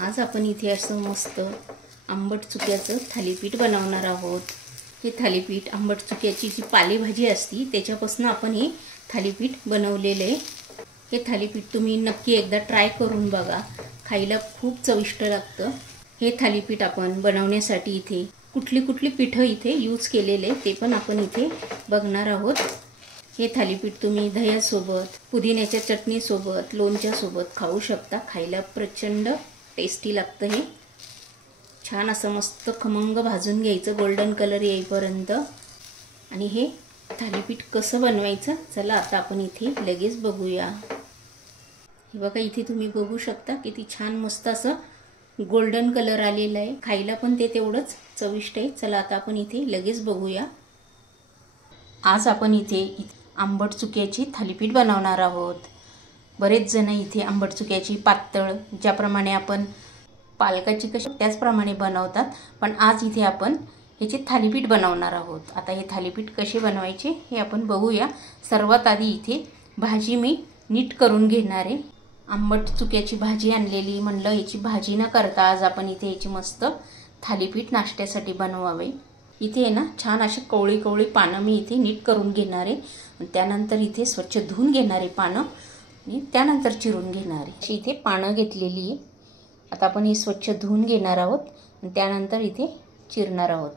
आज आपण इथे असं मस्त आंबट चुक्याचं थालीपीठ बनवणार आहोत। हे थालीपीठ आंबट चुक्याची जी पालेभाजी असती त्याच्यापासून आपण हे थालीपीठ बनवलेले आहे। हे थालीपीठ तुम्ही नक्की एकदा ट्राय करून बघा, खायला खूप चविष्ट लागतं। हे थालीपीठ आपण बनवण्यासाठी इथे कुठली पीठं इथे यूज केलेले ते पण आपण इथे बघणार आहोत। हे थालीपीठ तुम्ही दह्यासोबत, पुदिन्याच्या चटणीसोबत, लोणच्यासोबत खाऊ शकता। खायला प्रचंड टेस्टी लागतं। हे छान असं मस्त खमंग भाजून घ्यायचं गोल्डन कलर येईपर्यंत। आणि हे थालीपीठ कसं बनवायचं चला आता आपण इथे लगेच बघूया। हे बघा इथे तुम्ही बघू शकता किती छान मस्त असं गोल्डन कलर आलेला आहे। खायला पण ते तेवढंच चविष्ट आहे। चला आता आपण इथे लगेच बघूया। आज आपण इथे आंबट चुक्याची थालीपीठ बनवणार आहोत। बरेच जण इथे आंबट चुक्याची पातळ ज्याप्रमाणे आपण पालकाची कशी त्याचप्रमाणे बनवतात, पण आज इथे आपण याचे थालीपीठ बनवणार आहोत। आता हे थालीपीठ कसे बनवायचे हे आपण बघूया। सर्वात आधी इथे भाजी मी नीट करून घेणार आहे। आंबट चुक्याची भाजी आणलेली म्हणलं याची भाजी न करता आज आपण इथे याची मस्त थालीपीठ नाश्त्यासाठी बनवावे। इथे ना छान अशी कवळी पानं मी इथे नीट करून घेणार आहे। त्यानंतर इथे स्वच्छ धुवून घेणार आहे पानं आणि त्यानंतर चिरून घेणार आहे। अशी इथे पानं घेतलेली आहे। आता आपण ही स्वच्छ धुवून घेणार आहोत आणि त्यानंतर इथे चिरणार आहोत।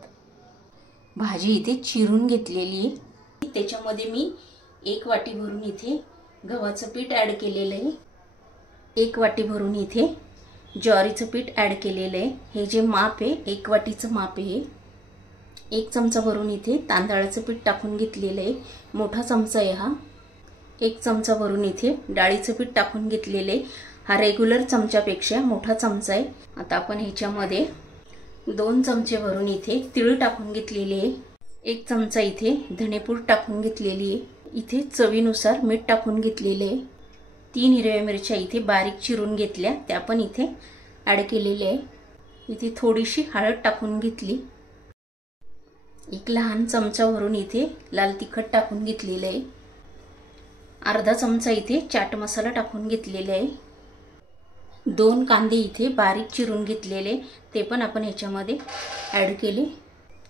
भाजी इथे चिरून घेतलेली आहे। त्याच्यामध्ये मी 1 वाटी भरून इथे गव्हाचं पीठ ॲड केलेलं आहे। 1 वाटी भरून इथे ज्वारीचं पीठ ॲड केलेलं आहे। हे जे माप आहे 1 वाटीचं माप आहे। 1 चमचा भरून इथे तांदळाचं पीठ टाकून घेतलेलं आहे। मोठा चमचा आहे हा। 1 चमचा भरून इथे डाळीचं पीठ टाकून घेतलेलं आहे। हा रेग्युलर चमच्यापेक्षा मोठा चमचा आहे। आता आपण ह्याच्यामध्ये 2 चमचे भरून इथे तीळ टाकून घेतलेले आहे। 1 चमचा इथे धणेपूड टाकून घेतलेली आहे। इथे चवीनुसार मीठ टाकून घेतलेले आहे। 3 हिरव्या मिरच्या इथे बारीक चिरून घेतल्या त्या पण इथे ॲड केलेल्या आहे। इथे थोडीशी हळद टाकून घेतली। 1 लहान चमचा भरून इथे लाल तिखट टाकून घेतलेलं आहे। अर्धा चमचा इथे चाट मसाला टाकून घेतलेला आहे। 2 कांदे इथे बारीक चिरून घेतलेले ते पण आपण ह्याच्यामध्ये ॲड केले।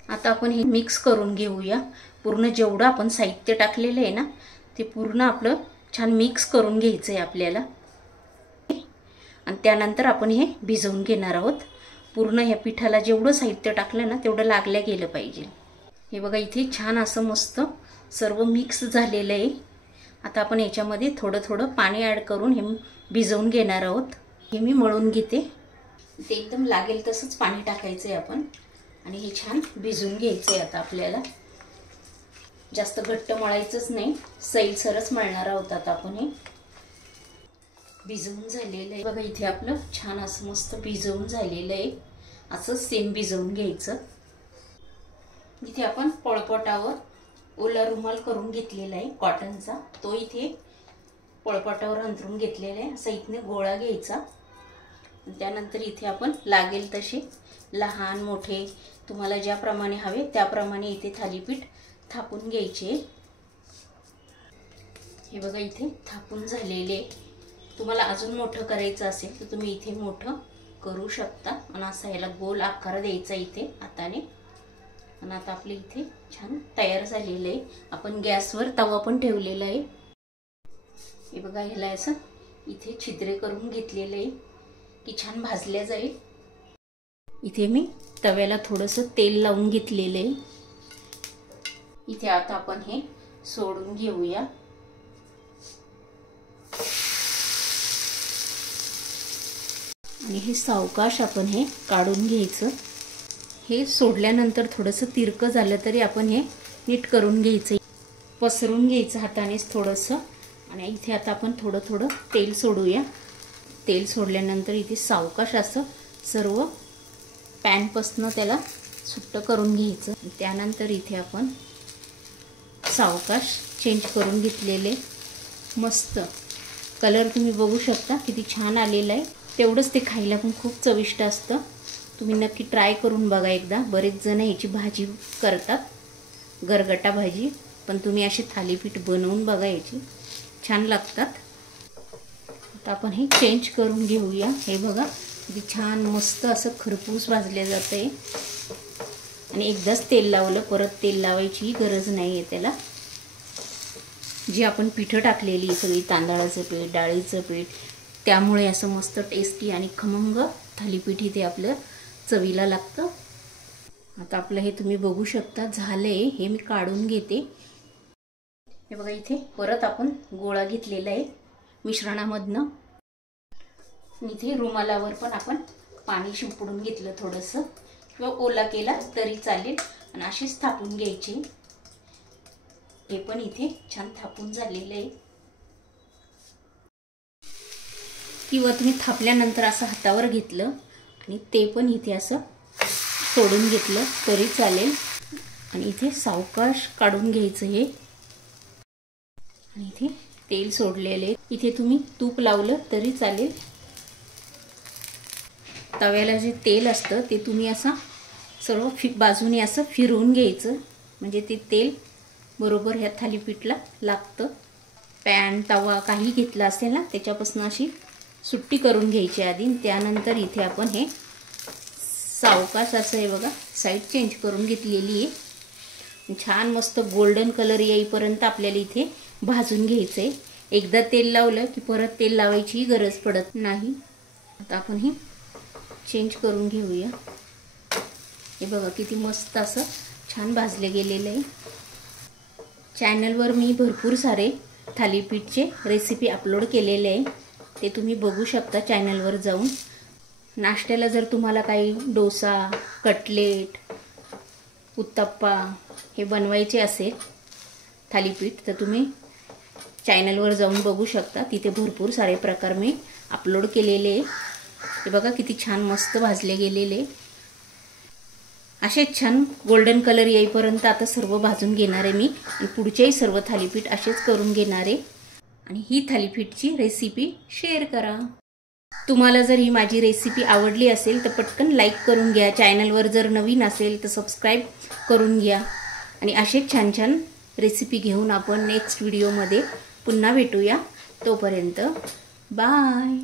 आता आपण हे मिक्स करून घेऊया। पूर्ण जेवढं आपण साहित्य टाकलेलं आहे ना ते पूर्ण आपलं छान मिक्स करून घ्यायचं आहे आपल्याला। आणि त्यानंतर आपण हे भिजवून घेणार आहोत। पूर्ण ह्या पिठाला जेवढं साहित्य टाकलं ना तेवढं लागल्या गेलं पाहिजे। हे बघा इथे छान असं मस्त सर्व मिक्स झालेलं आहे। आता आपण याच्यामध्ये थोडं पाणी ॲड करून हे भिजवून घेणार आहोत। हे मी मळून घेते। ते एकदम लागेल तसंच पाणी टाकायचं आहे आपण आणि हे छान भिजवून घ्यायचं आहे। आता आपल्याला जास्त घट्ट मळायचंच नाही, सैलसरच मळणार आहोत। आता आपण हे भिजवून झालेलं आहे। बघा इथे आपलं छान असं मस्त भिजवून झालेलं आहे। असं सेम भिजवून घ्यायचं। इथे आपण पोळपाटावर ओला रुमाल करून घेतलेला आहे कॉटनचा, तो इथे पोळपाटावर अंथरून घेतलेला आहे। असा इथने गोळा घ्यायचा। त्यानंतर इथे आपण लागेल तसे लहान मोठे तुम्हाला ज्याप्रमाणे हवे त्याप्रमाणे इथे थालीपीठ थापून घ्यायचे। हे बघा इथे थापून झालेले। तुम्हाला अजून मोठं करायचं असेल तर तुम्ही इथे मोठं करू शकता आणि असा याला गोल आकार द्यायचा इथे हाताने। आणि आता आपले इथे छान तयार झालेलं आहे। आपण गॅसवर तवा पण ठेवलेला आहे। हे बघा ह्याला असं इथे छिद्रे करून घेतलेलं आहे की छान भाजल्या जाईल। इथे मी तव्याला थोडंसं तेल लावून घेतलेलं आहे। इथे आता आपण हे सोडून घेऊया। आणि हे सावकाश आपण हे काढून घ्यायचं। हे सोडल्यानंतर थोडंसं तिरकं झालं तरी आपण हे नीट करून घ्यायचं, पसरून घ्यायचं हातानेच थोडंसं। आणि इथे आता आपण थोडं तेल सोडूया। तेल सोडल्यानंतर इथे सावकाश असं सर्व पॅनपासून त्याला सुट्ट करून घ्यायचं। त्यानंतर इथे आपण सावकाश चेंज करून घेतलेले मस्त कलर तुम्ही बघू शकता किती छान आलेला आहे। तेवढंच ते खायला पण खूप चविष्ट असतं। तुम्ही नक्की ट्राय करून बघा एकदा। बरेच जण याची भाजी करतात, गरगटा भाजी, पण तुम्ही अशी थालीपीठ बनवून बघा, याची छान लागतात। आता आपण हे चेंज करून घेऊया। हे बघा किती छान मस्त असं खरपूस भाजले जाते आणि एकदाच तेल लावलं परत तेल लावायची गरज नाही आहे त्याला. जी आपण पिठं टाकलेली सगळी तांदळाचं पीठ डाळीचं पीठ त्यामुळे असं मस्त टेस्टी आणि खमंग थालीपीठ इथे आपलं चवीला लागतं. आता आपलं हे तुम्ही बघू शकता झालंय. हे मी काढून घेते. हे बघा इथे परत आपण गोळा घेतलेला आहे मिश्रणामधनं. इथे रुमालावर पण आपण पाणी शिंपडून घेतलं थोडंसं किंवा ओला केला तरी चालेल आणि असेच थापून घ्यायचे. हे पण इथे छान थापून झालेलं आहे. किंवा तुम्ही थापल्यानंतर असं हातावर घेतलं आणि ते पण इथे असं सोडून घेतलं तरी चालेल. आणि इथे सावकाश काढून घ्यायचं हे. आणि इथे तेल सोडलेले. इथे तुम्ही तूप लावलं तरी चालेल. तव्याला जे तेल असतं ते तुम्ही असं सर्व बाजूने असं फिरवून घ्यायचं म्हणजे ते तेल बरोबर ह्या थालीपीठला लागतं. पॅन तवा काही घेतला असेल ना त्याच्यापासून अशी सुट्टी करून घ्यायची आधी. त्यानंतर इथे आपण हे सावकाश असं आहे बघा साईड चेंज करून घेतलेली आहे. छान मस्त गोल्डन कलर येईपर्यंत आपल्याला इथे भाजून घ्यायचं आहे. एकदा तेल लावलं की परत तेल लावायची गरज पडत नाही. आता आपण हे चेंज करून घेऊया. हे बघा किती मस्त असं छान भाजले गेलेलं आहे. चॅनलवर मी भरपूर सारे थालीपीठचे रेसिपी अपलोड केलेले आहे. ते तुम्ही बघू शकता चॅनलवर जाऊन. नाश्त्याला जर तुम्हाला काही डोसा कटलेट उत्तप्पा हे बनवायचे असेल थालीपीठ तर तुम्ही चॅनलवर जाऊन बघू शकता. तिथे भरपूर सारे प्रकार मी अपलोड केलेले आहे. हे बघा किती छान मस्त भाजले गेलेले. असेच छान गोल्डन कलर येईपर्यंत आता सर्व भाजून घेणार आहे मी आणि पुढचेही सर्व थालीपीठ असेच करून घेणार आहे. आणि ही थालीपीठची रेसिपी शेअर करा. तुम्हाला जर ही माझी रेसिपी आवडली असेल तर पटकन लाईक करून घ्या. चॅनलवर जर नवीन असेल तर सबस्क्राईब करून घ्या. आणि असेच छान छान रेसिपी घेऊन आपण नेक्स्ट व्हिडिओमध्ये पुन्हा भेटूया. तोपर्यंत बाय.